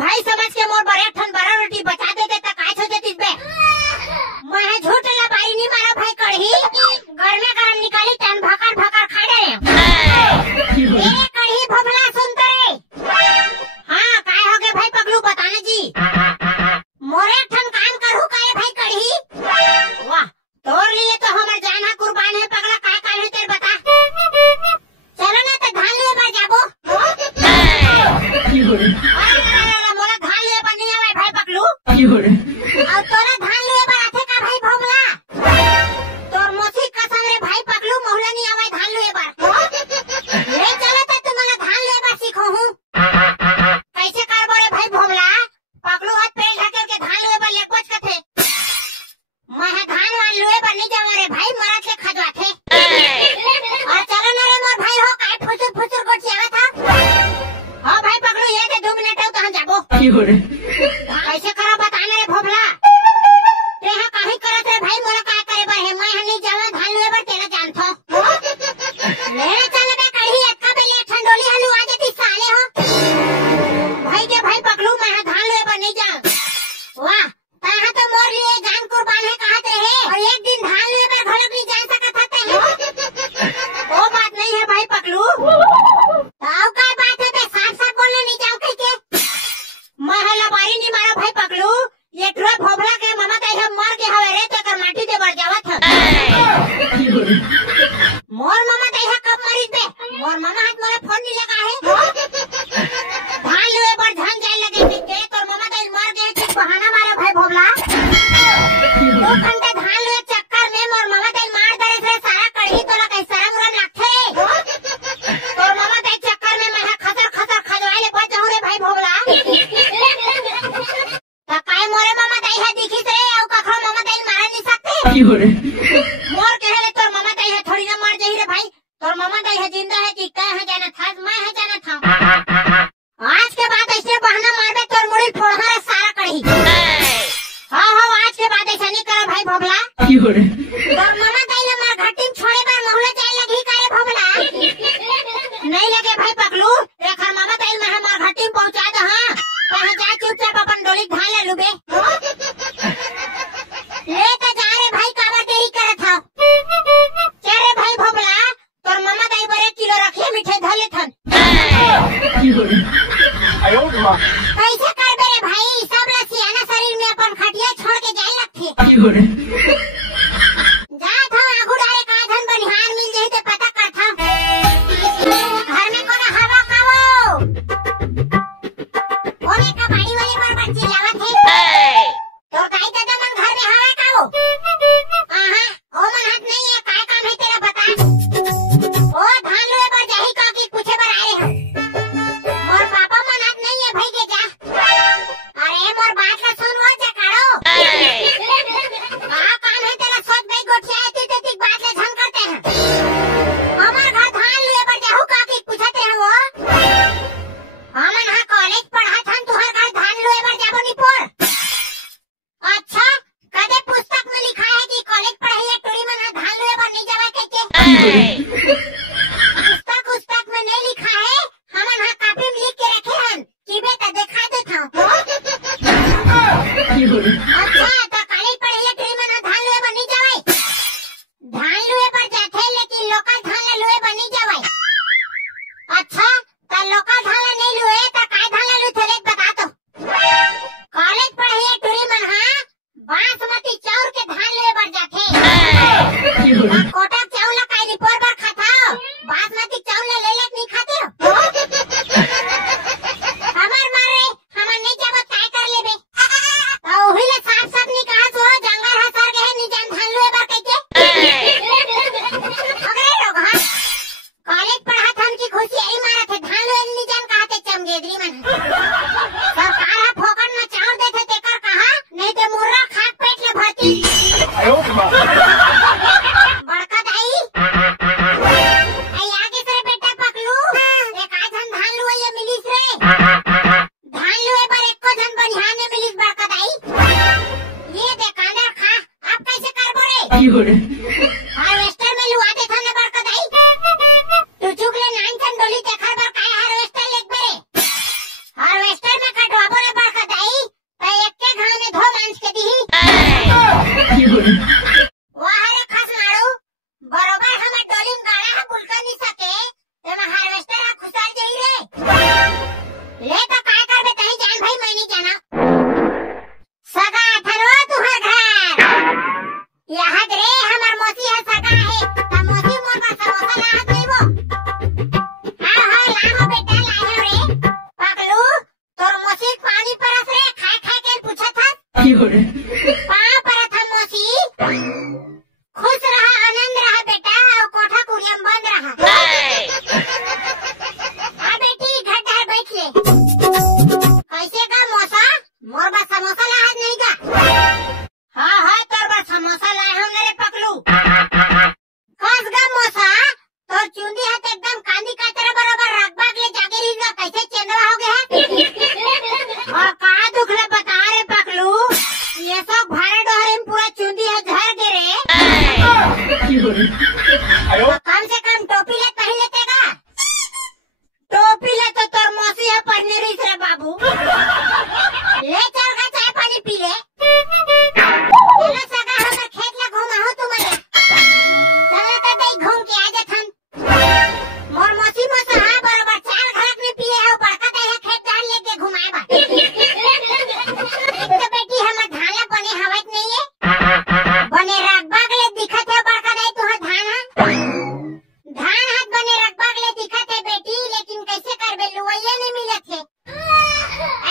भाई समझ के मोर बड़े ठन बड़ा रोटी बचा दे त काय हो जतिस बे। मैं झूठ ला बारी नहीं मारा भाई कढ़ी घर में गरम निकाली तन भकर भकर खा डे ये कढ़ी भोपला सुनते रे। हाँ काय हो गए भाई पगलू बताना जी मोरे ठन काम करू काय भाई कढ़ी वाह तोर लिए तो हमर जाना कुर्बान है पगला काय काम है तेरे बता। चलो ना तो धान ले बार जाबो मोला धान ले पर नहीं आवे भाई पगलू और तोरा धान ले पर आथे का भाई भोगला तोर मोसी कसम रे भाई पगलू मोहला नहीं आवे धान ले पर ले चलो तो तुमला धान ले पर सीखो हूँ कैसे करबो रे भाई भोगला पगलू हाथ पेड़ ढके के धान ले पर लेकोच कथे मैं धान वान ले पर नहीं जावा रे भाई मरत ले खजवा थे और चलो ना रे मोर भाई हो काय फुसुर फुसुर को चियावा था। हाँ भाई पगलू ये दे 2 मिनट हो कहाँ जाबो कैसे करो बताना रे भोपला ते हा काहे करत रे भाई मोला काय करे बर है मैं नहीं जावा धान ले बर तेरा जान थो ले चल बे कढ़ी अक्का बेले ठंडोली हलू आ जती साले हो भाई के भाई पगलू मैं धान ले बर नहीं जा वाह ताहा तो मोर लिए जान कुर्बान है कहत रहे और एक दिन धान ले बर घलक नहीं जान सकत हते वो बात नहीं है भाई पगलू ताऊ काय बात है बे साफ साफ बोलने नहीं जाओ कह के मैं हला बारी नहीं मारा भाई पगलू ये ट्रो भोपला के मामा कहे मर के हवे रे तो कर माटी दे बर जावत मोर मामा कहे कब मरी बे मोर मामा हाथ मोरे फोन नहीं लगा है धान ले बर धान जाए लगे के तोर मामा कहे मर गए कि बहाना मारा भाई भोपला 2 घंटे धान ले चक्कर में मोर मामा कहे मार दरे से सारा कढ़ी तोला कहे शरम उरम लागथे तोर मामा कहे चक्कर में मैं खतर खतर खजवाए ले बच जाऊं रे भाई भोपला त काय मोरे मामा कहे है दिखिस रे औ कखरो मामा कहे मार नहीं सकते मोर कहे ले तोर मामा कहे थोड़ी ना मार जाही रे भाई तोर मामा कहे जिंदा है कि काय है जाना था मैं है जाना था आज के बाद ऐसे बहाना मारबे तोर मुड़ी फोड़हा रे सारा कढ़ी। हाँ आज के बाद ऐसा नहीं करो भाई भोपला तोर मामा कहे मार घाटी में छोड़े बार मोहला जाए लगी काय भोपला नहीं लगे भाई पगलू रेखर मामा कहे मैं मार घाटी में पहुंचा दे। हाँ कहां जा चुपचाप अपन डोली धान ले लुबे ले तो जा रे भाई काबर दे पुस्तक में नहीं लिखा है, हमन हाँ कॉपी में लिख के रखे हन कि बेटा देखा देता हूँ। अच्छा तो कॉलेज पढ़े ट्री में धान लुए बनी जावे, धान लुए पर जाते लेकिन लोकल धान लुए बनी जावे। अच्छा तो लोकल धान नहीं लुए तो काय धान लुए थे बता तो। कॉलेज पढ़े टूरी मन हाँ बासमती चाउर के धान लुए पर जाते, कोटक चाउर ला काय रिपोर्ट पर खाता हो, बासमती चाउर ले लेक नहीं खाते हो। हमार मारे हमन नहीं जाबो काय कर लेबे, तो ओही ले साफ साफ नहीं कहा सो जंगल हसर गए नहीं जान धान लुए पर कहके। अगरे लोग हाँ कॉलेज पढ़ा था उनकी खुशी यही मारा थे, धान लुए नहीं जान कहते चमगेदरी मन। सरकार हा फोकट में चाउर देते तेकर कहा, नहीं तो मुर्रा खाक पेट ले भरती। बड़का दाई आई आगे से बेटा पकलू एक आधन धान लुए ये मिलिस रे, धान लुए पर एक को धन बनिहान ने मिलिस बड़का दाई। ये दुकानदार खा आप कैसे करबो रे, हार्वेस्टर में लुआ दे थाने बड़का दाई। तू चुक ले नाइन थन डोली देखर बर काय हार्वेस्टर लेक बे, हार्वेस्टर में कटवाबो रे बड़का दाई, तो एक के घाव में धो मांस के दी। वाह रे खस मारू बरोबर हमर डोली में गाड़ा है बुलका नहीं सके, एमा हार्वेस्टर आ खुसार जाई रे। ले तो काय करबे तही जान भाई मैं नहीं जाना। सगा थरो तुहर घर यहाँ रे हमर मौसी है सगा है, त मौसी मोर का समोसा लाहत नहीं वो। हाँ हाँ लाहो बेटा लाहो रे, पकलू तोर मौसी पानी परस रे, खाए खाए के पूछा था पाँव परत हम मौसी। खुश रहा आनंद रहा बेटा, और कोठा कुरियम बंद रहा। हाँ बेटी घर घर बैठ ले। कैसे का मौसा मोर बा समोसा लाहत नहीं का। हाँ हाँ तोर बा समोसा लाए हम रे पकलू। कस गा मौसा तोर चुंदी हाथ एकदम कांदी का तरह बराबर रगबाग ले जागे रही गा, कैसे चंदवा हो गया है। और कहा दुख ले बता रे पकलू, ये सब भारे डोहरे में पूरा चुंदी है झर गिरे। कम से कम टोपी ले पहन लेते का, टोपी ले तो तोर मौसी है पढ़ने रही रे बाबू। ले चल का चाय पानी पी ले। चलो सगा हमर खेत ला घुमा हो तुम ले, चलो तो दई घूम के आ जथन। मोर मौसी मौसा हाँ बराबर चार घड़क में पिए हो, बड़का दई है खेत डाल लेके घुमाए बा। एक तो बेटी हमर धान बने हवत नहीं है, बने रगबाग ले दिखत है बड़का दई तुहा धान हा। धान हाथ बने रगबाग ले दिखत है बेटी, लेकिन कैसे करबे लुवैया नहीं मिलत है।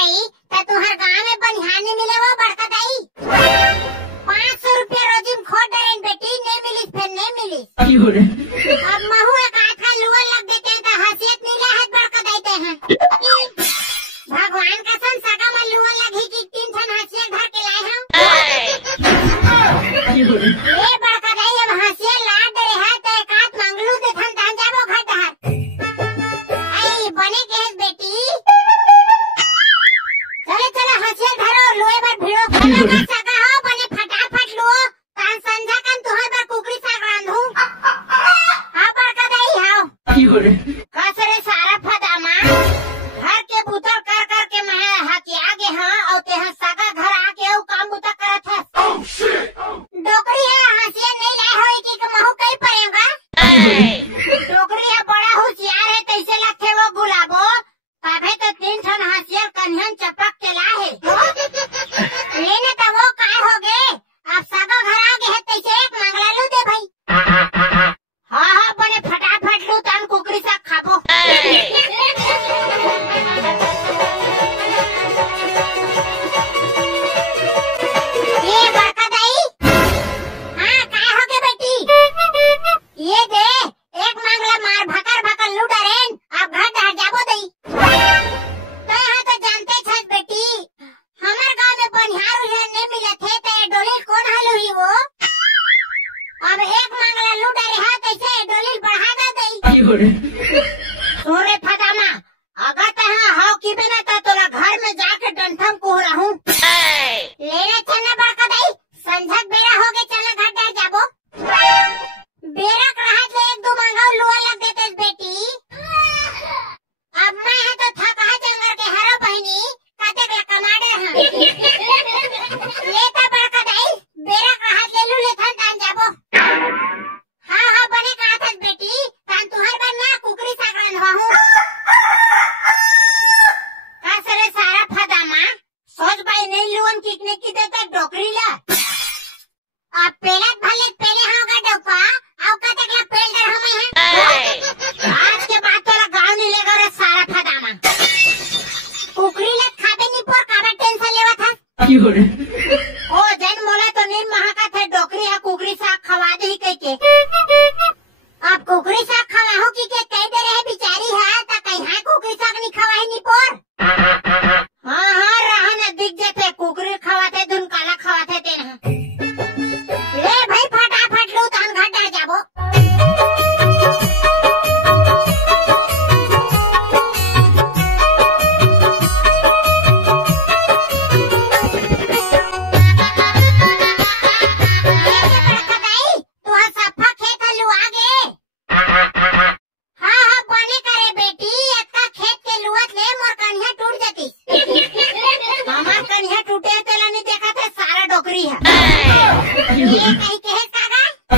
आई त तुहर गांव में बनिहान नहीं मिले वो बड़का दाई। 500 रुपया रोजी में खोद डरेन बेटी, नहीं मिलिस फिर नहीं मिलिस। अब महू एक आधा लुआ लग देते हैं तो हसीयत नहीं रहत बड़का दाई ते हैं। भगवान कसम सगा में लुआ लगी कि 3 ठन हसीयत धर के लाए हैं। ये बड़का दाई अब हसीयत लाड डरे है तो एक हाथ मंगलू दे थन दान जाबो घर डहर। आई बने के है बेटी, चले चले हसीयत धरो लुए बर भिड़ो सगा हो बने फटाफट लुओ, तान संझा कन तुहर बर कुकरी साग रांधू। हाँ बड़का दाई हाओ कसरे सारा फदामा घर के बुतर कर कर के मैं हाथी आगे हाँ, और तेहा सगा घर आके वो काम बुता करत है। डोकरी है हसीयत नहीं लाए होई कि महू कई पड़ेगा। डोकरी है बड़ा होशियार है, कैसे लगते वो गुलाबो, तबे तो 3 ठन हसीयत कन्हन चपक के लाए। लेने तो वो काय हो गए, अब सगा घर आ गए है तैसे एक मंगला लू दे भाई। हाँ हाँ बने फटाफट लू तान कुकरी साग खाबो। ये बड़का दाई हाँ काय हो गए बेटी, ये दे एक मंगला मार भकर भकर लू डरेन, अब घर डहर जाबो दई। तो यहाँ तो जानते छस बेटी, हमार गांव में बनिहार नहीं मिले थे तो डोली कौन हलू ही वो। अब एक मंगला लू डरे है कैसे डोली बढ़ा दे दई। सोरे फदामा अगर तहाँ हाउ की बिना तो तोला घर में जाके डंठम को रहूं। लेने चलना बड़का दाई, संझक बेरा हो गए, चलना घर डर जाबो। बेरक रहा एक दो मंगा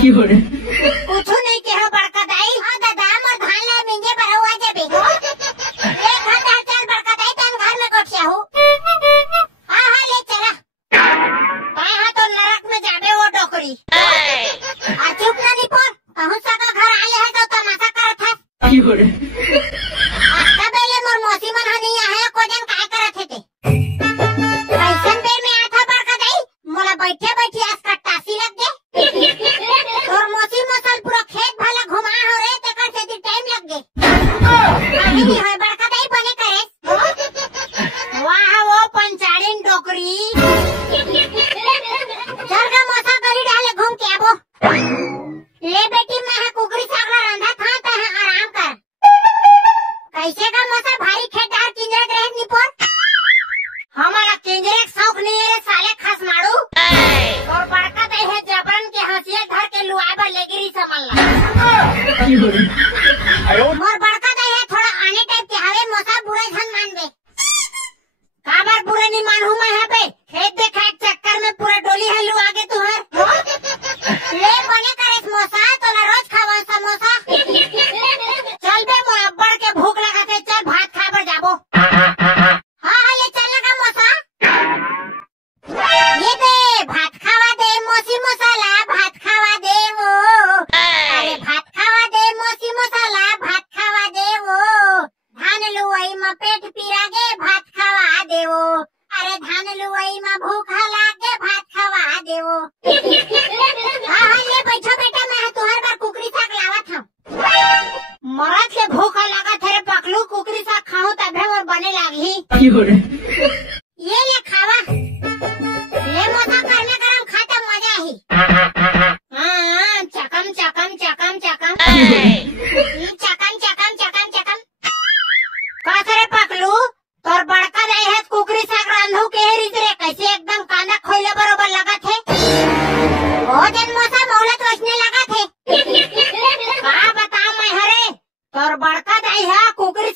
कुछ नहीं कहो बड़का दाई। हाँ दादा मोर धान ले मिंजे बरहुआ जेबे। एक हजार चल बड़का दाई तन घर में कोठिया हो। हाँ हाँ ले चला। हाँ तो नरक में जाबे वो डोकरी। चुप ना निपोर। कहूँ सका घर आले है तो तमाशा करत है। आता बेले मोर मौसी मन हनी आया को जन काय करत है ते। कैसन बेर में आता बड़का दाई मोला बैठे बैठे आज कट्टासी लग गए। और मौसी मसल पूरा खेत भला घुमा हो रे ते कर से टाइम लग गए। अभी नहीं है बड़का दाई बने करे। वाह वो पंचाड़ीन डोकरी। चल का मौसा गली डाले घूम के आबो। ले बेटी मैं है कुकरी सागला रंधा था ते आराम कर। कैसे का मौसा भारी खेत डार किंजरे रहे निपोर। हमारा किंजरे शौक नहीं है रे साले खस मारू। और बड़का दाई है जबरन के हंसिया धर के लुआबा लेगिरी समझला। मोर बड़का दाई है थोड़ा आने टाइप के हवे मौसा बुरे झन मान बे। काबर बुरे नहीं मानू मैं है बे। खेत देखा एक चक्कर में पूरा डोली हल्लू आगे तू है। ले बने करे मौसा तो ना रोज खावा समोसा। चल बे मोर अब्बड़ के भूख लगा थे चल भात खाबर जाबो। हाँ ले चल लगा मौसा। ये दे भात खावा दे मौसी मसाला भात खावा दे वो। अरे भात खावा दे मौसी मसाला भात खावा दे वो। धान लुआई में पेट पीरा गे भात खावा दे वो। अरे धान लुआई में भूखा लागे भात खावा दे वो। हाँ ले बैठो बेटा मैं तुहर बार कुकरी साग लावत हूँ। मरद के भूखा लगा थे रे पकलू कुकरी साग खाऊं तभे और बने लागी। ये ले खावा। ले मोथा करने गरम खाता मजा ही। हाँ चकम चकम चकम चकम चकम चकम चकम चकम। का करे पकलू तोर बड़का दाई है कुकरी साग रांधू के रिज रे कैसे एकदम कांदा खोइले बरोबर लगा थे। वो दिन मौसा मोहलत वसने लगा थे। का बता मैं हरे तोर बड़का दाई है कुकरी